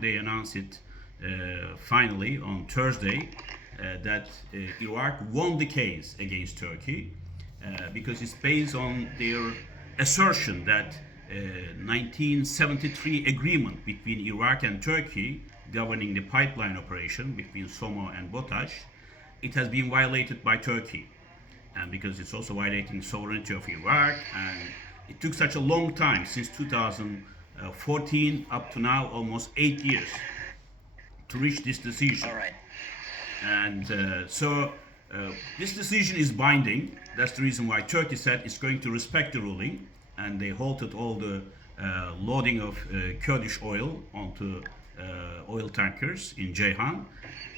they announced it finally on Thursday that Iraq won the case against Turkey because it's based on their assertion that 1973 agreement between Iraq and Turkey governing the pipeline operation between Somo and Botash, it has been violated by Turkey. And because it's also violating the sovereignty of Iraq, and it took such a long time since 2014 up to now, almost 8 years, to reach this decision. All right. And this decision is binding. That's the reason why Turkey said it's going to respect the ruling, and they halted all the loading of Kurdish oil onto oil tankers in Ceyhan.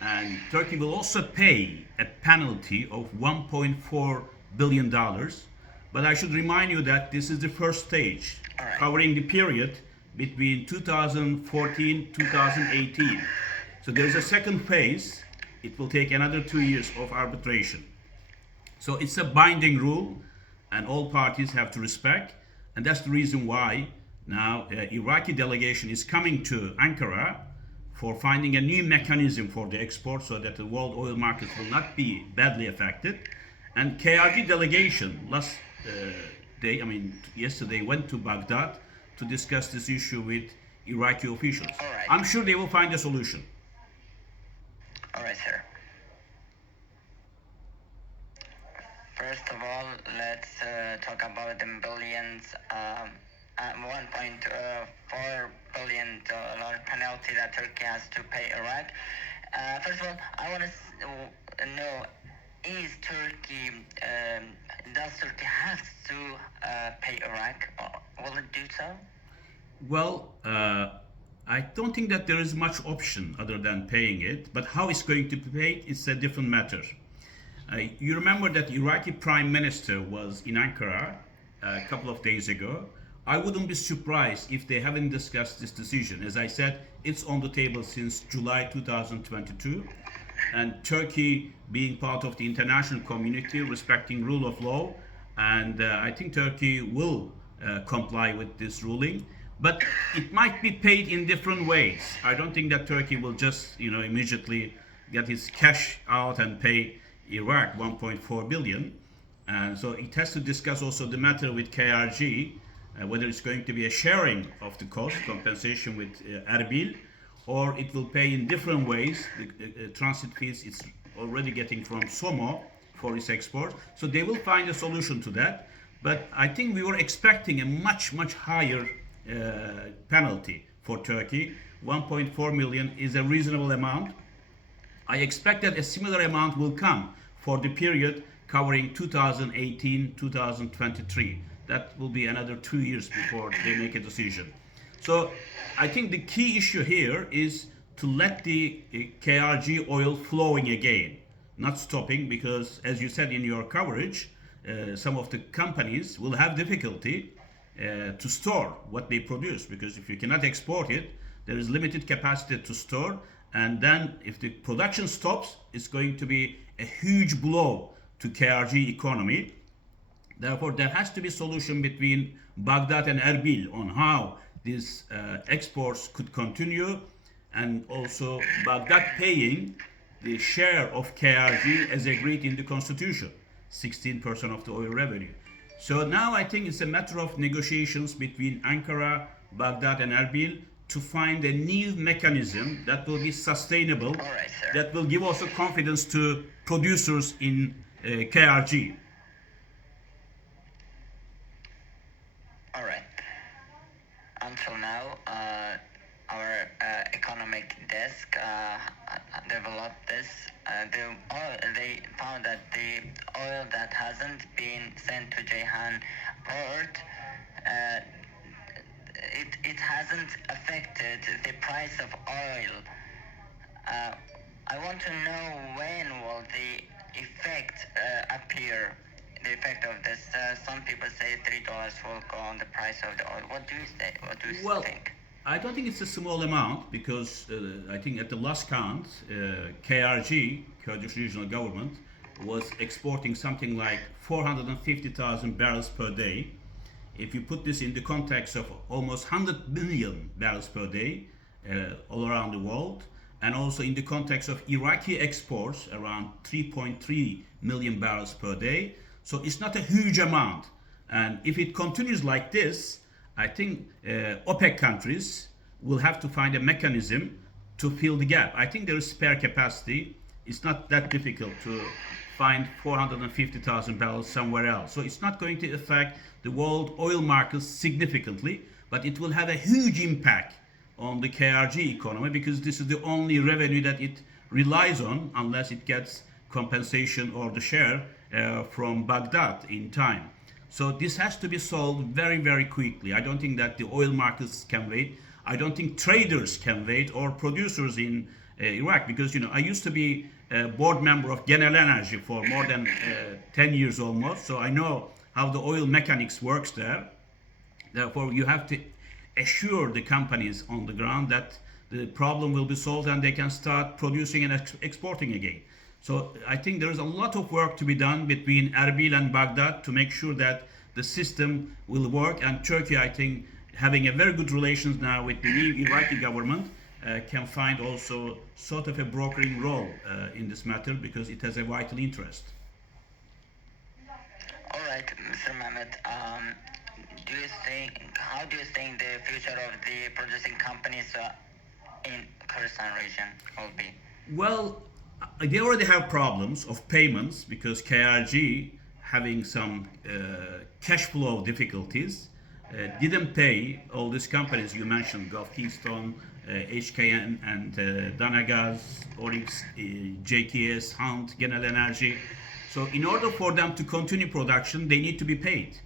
And Turkey will also pay a penalty of $1.4 billion. But I should remind you that this is the first stage, covering the period between 2014-2018. So there's a second phase. It will take another 2 years of arbitration. So it's a binding rule, and all parties have to respect. And that's the reason why now Iraqi delegation is coming to Ankara for finding a new mechanism for the export so that the world oil market will not be badly affected. And KRG delegation yesterday went to Baghdad to discuss this issue with Iraqi officials. Right. I'm sure they will find a solution. All right, sir. First of all, let's talk about the billions. $1.4 billion penalty that Turkey has to pay Iraq. First of all, I want to know: does Turkey have to pay Iraq, or will it do so? Well, I don't think that there is much option other than paying it. But how it's going to be paid is a different matter. You remember that Iraqi Prime Minister was in Ankara a couple of days ago. I wouldn't be surprised if they haven't discussed this decision. As I said, it's on the table since July 2022. And Turkey being part of the international community, respecting rule of law, and I think Turkey will comply with this ruling. But it might be paid in different ways. I don't think that Turkey will just, immediately get its cash out and pay Iraq 1.4 billion. And so it has to discuss also the matter with KRG, whether it's going to be a sharing of the cost, compensation with Erbil, or it will pay in different ways. The transit fees it's already getting from Somo for its export. So they will find a solution to that. But I think we were expecting a much, much higher penalty for Turkey. 1.4 million is a reasonable amount. I expect that a similar amount will come for the period covering 2018-2023. That will be another 2 years before they make a decision. So I think the key issue here is to let the KRG oil flowing again, not stopping, because as you said in your coverage, some of the companies will have difficulty to store what they produce, because if you cannot export it, there is limited capacity to store, and then if the production stops, it's going to be a huge blow to KRG economy. Therefore, there has to be a solution between Baghdad and Erbil on how these exports could continue, and also Baghdad paying the share of KRG as agreed in the constitution, 16% of the oil revenue. So now I think it's a matter of negotiations between Ankara, Baghdad and Erbil to find a new mechanism that will be sustainable, that will give also confidence to producers in KRG. All right. Until now, our economic desk developed this. They found that the oil that hasn't been sent to Ceyhan port, it hasn't affected the price of oil. I want to know when will the effect appear. The effect of this. Some people say $3 will go on the price of the oil. What do you say? What do you think? I don't think it's a small amount, because I think at the last count, KRG, Kurdish Regional Government, was exporting something like 450,000 barrels per day. If you put this in the context of almost 100 million barrels per day, all around the world, and also in the context of Iraqi exports, around 3.3 million barrels per day. So it's not a huge amount. And if it continues like this, I think OPEC countries will have to find a mechanism to fill the gap. I think there is spare capacity. It's not that difficult to find 450,000 barrels somewhere else. So it's not going to affect the world oil markets significantly, but it will have a huge impact on the KRG economy, because this is the only revenue that it relies on, unless it gets compensation or the share from Baghdad in time. So this has to be solved very, very quickly. I don't think that the oil markets can wait. I don't think traders can wait, or producers in Iraq, because I used to be a board member of Genel Energy for more than 10 years almost. So I know how the oil mechanics works there. Therefore, you have to assure the companies on the ground that the problem will be solved and they can start producing and exporting again. So I think there is a lot of work to be done between Erbil and Baghdad to make sure that the system will work. And Turkey, I think, having a very good relations now with the new Iraqi government, can find also sort of a brokering role in this matter, because it has a vital interest. All right, Mr. Mehmet. How do you think the future of the producing companies in Kurdistan region will be? Well, they already have problems of payments, because KRG, having some cash flow difficulties, didn't pay all these companies you mentioned, Gulf Keystone, HKN, and Danagaz, Oryx, JKS, Hunt, Genel Energy. So in order for them to continue production, they need to be paid.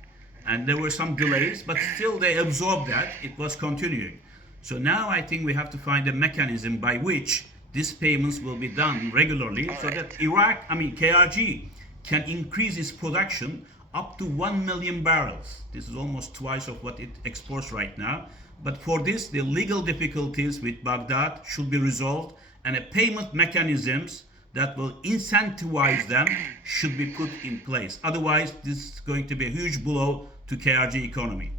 And there were some delays, but still they absorbed that. It was continuing. So now I think we have to find a mechanism by which these payments will be done regularly, so that KRG can increase its production up to 1 million barrels. This is almost twice of what it exports right now. But for this, the legal difficulties with Baghdad should be resolved, and a payment mechanisms that will incentivize them should be put in place. Otherwise, this is going to be a huge blow to KRG economy.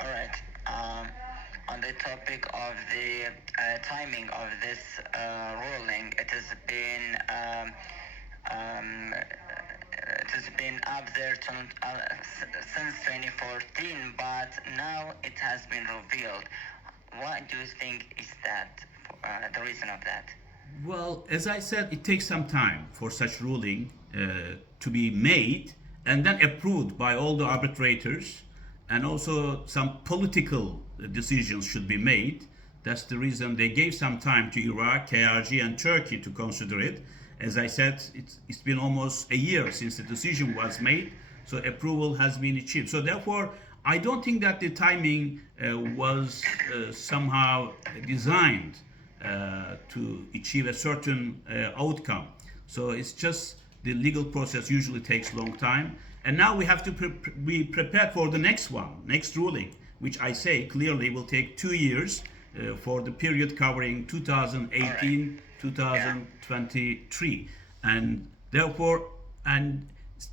All right. On the topic of the timing of this ruling, it has been up there since 2014, but now it has been revealed. What do you think is that? The reason of that? Well, as I said, it takes some time for such ruling to be made and then approved by all the arbitrators, and also some political decisions should be made. That's the reason they gave some time to Iraq, KRG, and Turkey to consider it. As I said, it's been almost a year since the decision was made, so approval has been achieved. So therefore, I don't think that the timing was somehow designed to achieve a certain outcome. So it's just the legal process usually takes a long time. And now we have to be prepared for the next ruling, which I say clearly will take 2 years for the period covering 2018, 2023. And therefore,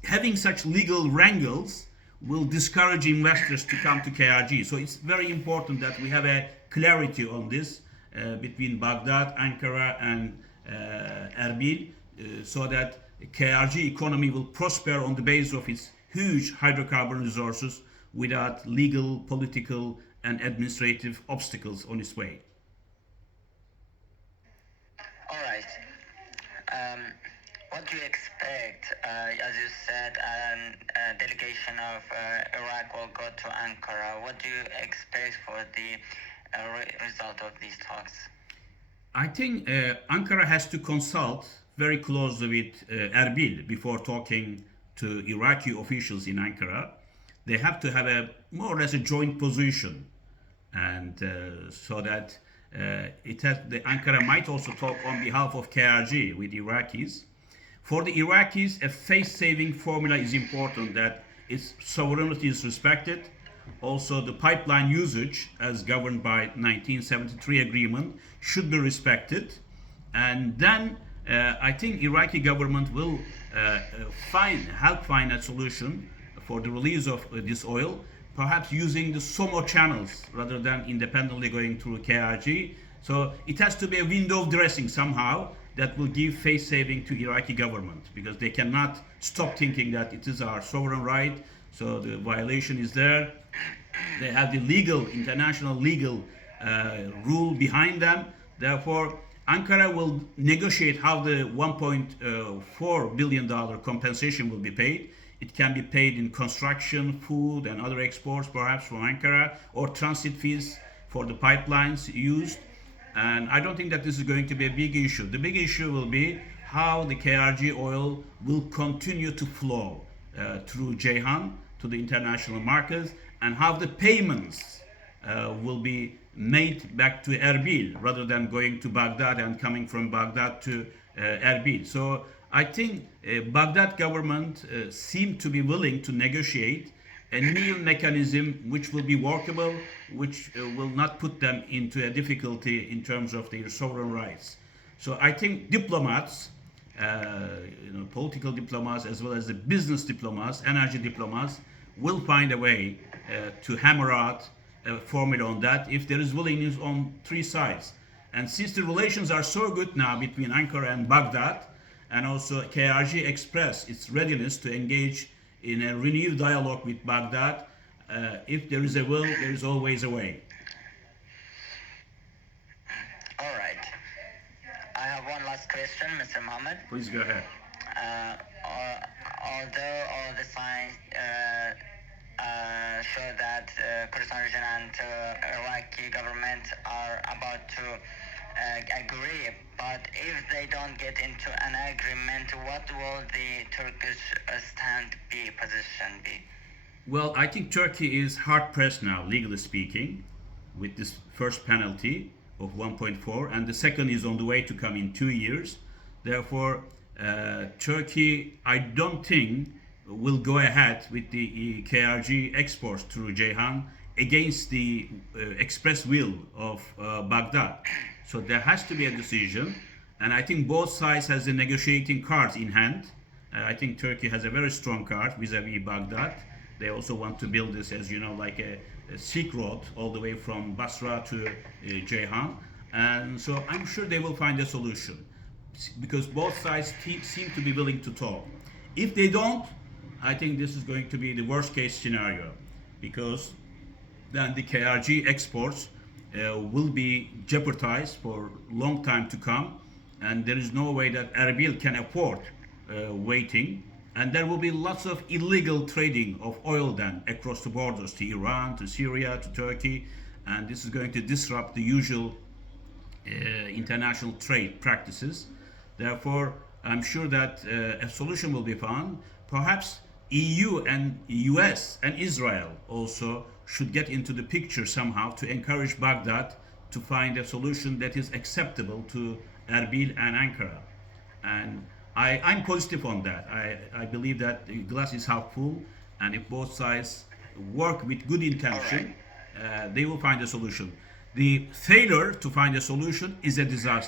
having such legal wrangles will discourage investors to come to KRG. So it's very important that we have a clarity on this between Baghdad, Ankara, and Erbil, so that KRG economy will prosper on the basis of its huge hydrocarbon resources without legal, political, and administrative obstacles on its way. All right. What do you expect? As you said, a delegation of Iraq will go to Ankara. What do you expect for the result of these talks? I think Ankara has to consult very closely with Erbil before talking to Iraqi officials in Ankara. They have to have a more or less a joint position, and so that the Ankara might also talk on behalf of KRG with Iraqis. For the Iraqis, a face-saving formula is important, that its sovereignty is respected. Also, the pipeline usage, as governed by 1973 agreement, should be respected. And then I think Iraqi government will help find a solution for the release of this oil, perhaps using the SOMO channels rather than independently going through KRG. So it has to be a window dressing somehow that will give face saving to Iraqi government, because they cannot stop thinking that it is our sovereign right. So the violation is there. They have the legal, international legal rule behind them. Therefore, Ankara will negotiate how the $1.4 billion compensation will be paid. It can be paid in construction, food, and other exports, perhaps from Ankara, or transit fees for the pipelines used. And I don't think that this is going to be a big issue. The big issue will be how the KRG oil will continue to flow through Ceyhan to the international markets, and how the payments will be made back to Erbil rather than going to Baghdad and coming from Baghdad to Erbil. So I think Baghdad government seem to be willing to negotiate a new mechanism which will be workable, which will not put them into a difficulty in terms of their sovereign rights. So I think diplomats, political diplomats, as well as the business diplomats, energy diplomats, will find a way to hammer out a formula on that if there is willingness on three sides. And since the relations are so good now between Ankara and Baghdad, and also KRG expressed its readiness to engage in a renewed dialogue with Baghdad, if there is a will, there is always a way. All right. I have one last question, Mr. Mohammed. Please go ahead. Although all the signs show that Kurdistan region and Iraqi government are about to agree, but if they don't get into an agreement, what will the Turkish position be? Well, I think Turkey is hard pressed now, legally speaking, with this first penalty of 1.4, and the second is on the way to come in 2 years. Therefore, Turkey, I don't think, will go ahead with the KRG exports through Ceyhan against the express will of Baghdad. So there has to be a decision, and I think both sides has the negotiating cards in hand. I think Turkey has a very strong card vis-a-vis Baghdad. They also want to build this, as you know, like a Silk Road all the way from Basra to Ceyhan. And so I'm sure they will find a solution, because both sides seem to be willing to talk. If they don't, I think this is going to be the worst case scenario, because then the KRG exports will be jeopardized for a long time to come, and there is no way that Erbil can afford waiting, and there will be lots of illegal trading of oil then across the borders to Iran, to Syria, to Turkey, and this is going to disrupt the usual international trade practices. Therefore, I'm sure that a solution will be found. Perhaps EU and US and Israel also should get into the picture somehow to encourage Baghdad to find a solution that is acceptable to Erbil and Ankara. And I'm positive on that. I believe that the glass is half full, and if both sides work with good intention, they will find a solution. The failure to find a solution is a disaster.